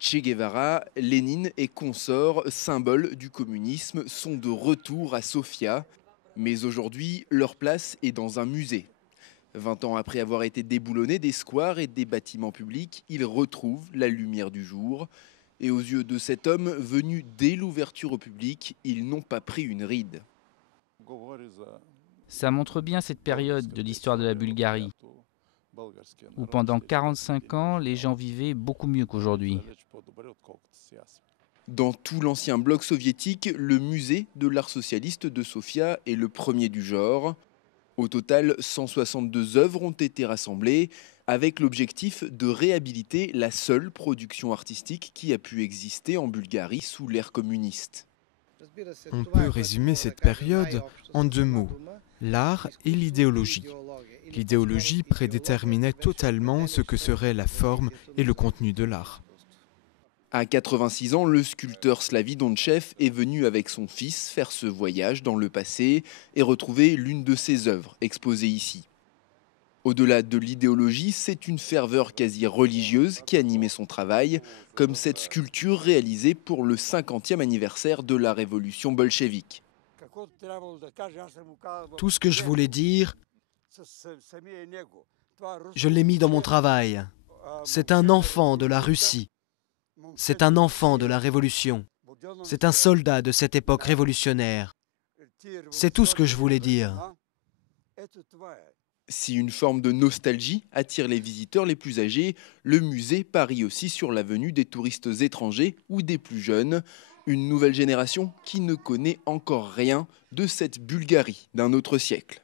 Che Guevara, Lénine et consorts, symboles du communisme, sont de retour à Sofia. Mais aujourd'hui, leur place est dans un musée. 20 ans après avoir été déboulonnés des squares et des bâtiments publics, ils retrouvent la lumière du jour. Et aux yeux de cet homme, venu dès l'ouverture au public, ils n'ont pas pris une ride. Ça montre bien cette période de l'histoire de la Bulgarie, où pendant 45 ans, les gens vivaient beaucoup mieux qu'aujourd'hui. Dans tout l'ancien bloc soviétique, le musée de l'art socialiste de Sofia est le premier du genre. Au total, 162 œuvres ont été rassemblées avec l'objectif de réhabiliter la seule production artistique qui a pu exister en Bulgarie sous l'ère communiste. On peut résumer cette période en deux mots, l'art et l'idéologie. L'idéologie prédéterminait totalement ce que serait la forme et le contenu de l'art. À 86 ans, le sculpteur Slavi Dontchev est venu avec son fils faire ce voyage dans le passé et retrouver l'une de ses œuvres exposée ici. Au-delà de l'idéologie, c'est une ferveur quasi religieuse qui animait son travail, comme cette sculpture réalisée pour le 50e anniversaire de la révolution bolchevique. Tout ce que je voulais dire, je l'ai mis dans mon travail. C'est un enfant de la Russie. C'est un enfant de la Révolution. C'est un soldat de cette époque révolutionnaire. C'est tout ce que je voulais dire. Si une forme de nostalgie attire les visiteurs les plus âgés, le musée parie aussi sur la venue des touristes étrangers ou des plus jeunes. Une nouvelle génération qui ne connaît encore rien de cette Bulgarie d'un autre siècle.